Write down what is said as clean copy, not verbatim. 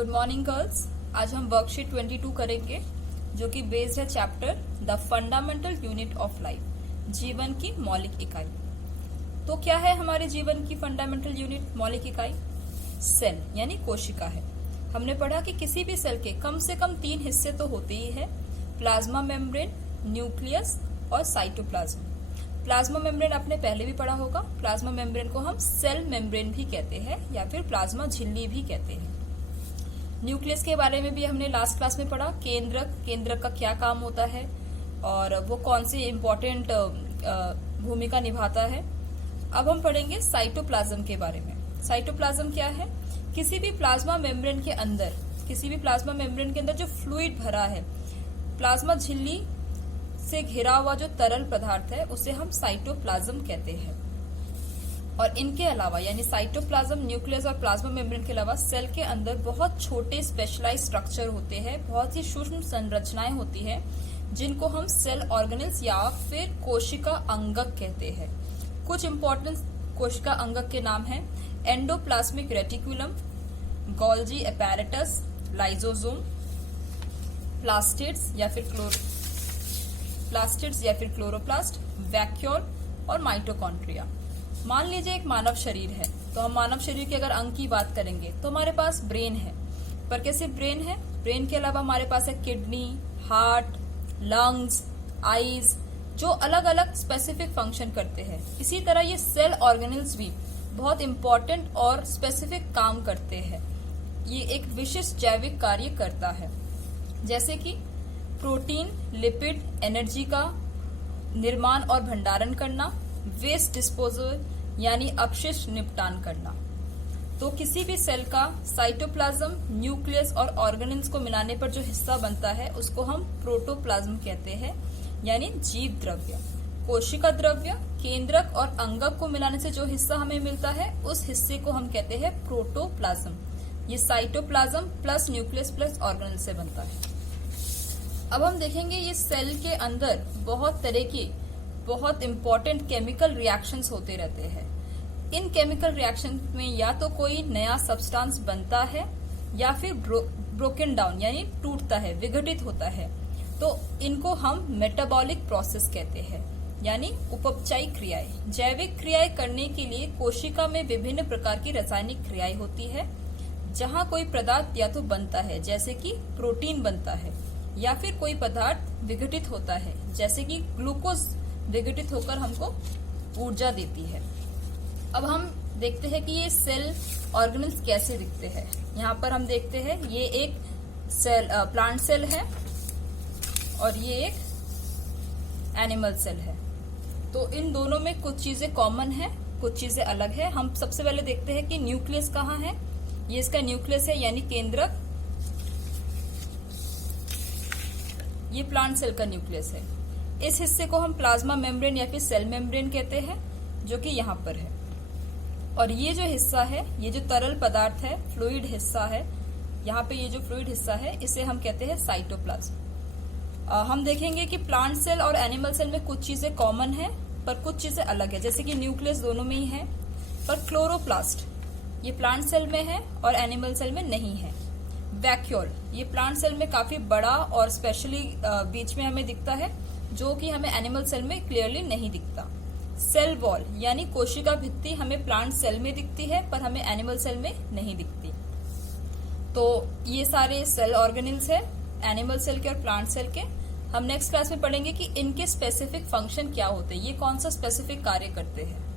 Good morning girls. आज हम worksheet 22 करेंगे जो कि बेस्ड है chapter the fundamental unit of life, जीवन की मौलिक इकाई। तो क्या है हमारे जीवन की फंडामेंटल यूनिट, मौलिक इकाई? सेल यानी कोशिका है। हमने पढ़ा कि किसी भी सेल के कम से कम 3 हिस्से तो होते ही है, प्लाज्मा मेम्ब्रेन, न्यूक्लियस और साइटोप्लाज्म। प्लाज्मा मेम्ब्रेन आपने पहले भी पढ़ा होगा। प्लाज्मा मेम्ब्रेन को हम सेल मेम्ब्रेन भी कहते हैं या फिर प्लाज्मा झिल्ली भी कहते हैं। न्यूक्लियस के बारे में भी हमने लास्ट क्लास में पढ़ा। केंद्रक का क्या काम होता है और वो कौन सी इम्पोर्टेंट भूमिका निभाता है। अब हम पढ़ेंगे साइटोप्लाज्म के बारे में। साइटोप्लाज्म क्या है? किसी भी प्लाज्मा मेम्ब्रेन के अंदर जो फ्लूइड भरा है, प्लाज्मा झिल्ली से घिरा हुआ जो तरल पदार्थ है उसे हम साइटोप्लाज्म कहते हैं। और इनके अलावा यानी साइटोप्लाज्म, न्यूक्लियस और प्लाज्मा मेम्ब्रेन के अलावा सेल के अंदर बहुत छोटे स्पेशलाइज्ड स्ट्रक्चर होते हैं, बहुत ही सूक्ष्म संरचनाएं होती हैं जिनको हम सेल ऑर्गेनेल्स या फिर कोशिका अंगक कहते हैं। कुछ इंपॉर्टेंट कोशिका अंगक के नाम हैं endoplasmic reticulum, Golgi apparatus, lysosome, plastids या फिर क्लोरोप्लास्ट, वैक्यूल और माइटोकॉन्ड्रिया। मान लीजिए एक मानव शरीर है, तो हम मानव शरीर के अगर अंग की बात करेंगे तो हमारे पास ब्रेन है। पर कैसे ब्रेन है? ब्रेन के अलावा हमारे पास है किडनी, हार्ट, लंग्स, आईज, जो अलग अलग स्पेसिफिक फंक्शन करते हैं। इसी तरह ये सेल ऑर्गेनल्स भी बहुत इंपॉर्टेंट और स्पेसिफिक काम करते हैं। ये एक विशिष्ट जैविक कार्य करता है, जैसे कि प्रोटीन, लिपिड, एनर्जी का निर्माण और भंडारण करना, वेस्ट डिस्पोजल यानी अपशिष्ट निपटान करना। तो किसी भी सेल का साइटोप्लाज्म, न्यूक्लियस और ऑर्गेनेल्स को मिलाने पर जो हिस्सा बनता है उसको हम प्रोटोप्लाज्म कहते हैं, यानी जीव द्रव्य। कोशिका द्रव्य, केंद्रक और अंगक को मिलाने से जो हिस्सा हमें मिलता है उस हिस्से को हम कहते हैं प्रोटोप्लाज्म। ये cytoplasm plus nucleus plus organelle से बनता है। अब हम देखेंगे ये सेल के अंदर बहुत तरह की बहुत इंपॉर्टेंट केमिकल रिएक्शंस होते रहते हैं। इन केमिकल रिएक्शन में या तो कोई नया सब्सटेंस बनता है या फिर ब्रोकन डाउन यानी टूटता है, विघटित होता है। तो इनको हम मेटाबॉलिक प्रोसेस कहते हैं, यानी उपचयी क्रियाएं। जैविक क्रियाएं करने के लिए कोशिका में विभिन्न प्रकार की रासायनिक क्रियाएं होती है। जहां कोई पदार्थ या तो बनता है जैसे कि प्रोटीन बनता है, या फिर कोई पदार्थ विघटित होता है जैसे कि ग्लूकोज विघटित होकर हमको ऊर्जा देती है। अब हम देखते हैं कि ये सेल ऑर्गेनल्स कैसे दिखते हैं। यहाँ पर हम देखते हैं ये एक सेल प्लांट सेल है और ये एक एनिमल सेल है। तो इन दोनों में कुछ चीजें कॉमन है, कुछ चीजें अलग है। हम सबसे पहले देखते हैं कि न्यूक्लियस कहाँ है। ये इसका न्यूक्लियस है यानी केंद्रक। ये प्लांट सेल का न्यूक्लियस है। इस हिस्से को हम प्लाज्मा मेम्ब्रेन या फिर सेल मेम्ब्रेन कहते हैं, जो कि यहाँ पर है। और ये जो हिस्सा है, ये जो तरल पदार्थ है, फ्लूइड हिस्सा है, यहाँ पे ये जो फ्लूइड हिस्सा है इसे हम कहते हैं साइटोप्लाज्म। हम देखेंगे कि प्लांट सेल और एनिमल सेल में कुछ चीजें कॉमन है पर कुछ चीजें अलग है, जैसे कि न्यूक्लियस दोनों में ही है पर क्लोरोप्लास्ट ये प्लांट सेल में है और एनिमल सेल में नहीं है। वैक्यूल ये प्लांट सेल में काफी बड़ा और स्पेशली बीच में हमें दिखता है, जो कि हमें एनिमल सेल में क्लियरली नहीं दिखता। सेल वॉल यानी कोशिका भित्ति हमें प्लांट सेल में दिखती है पर हमें एनिमल सेल में नहीं दिखती। तो ये सारे सेल ऑर्गेनल्स है, एनिमल सेल के और प्लांट सेल के। हम नेक्स्ट क्लास में पढ़ेंगे कि इनके स्पेसिफिक फंक्शन क्या होते हैं, ये कौन सा स्पेसिफिक कार्य करते हैं।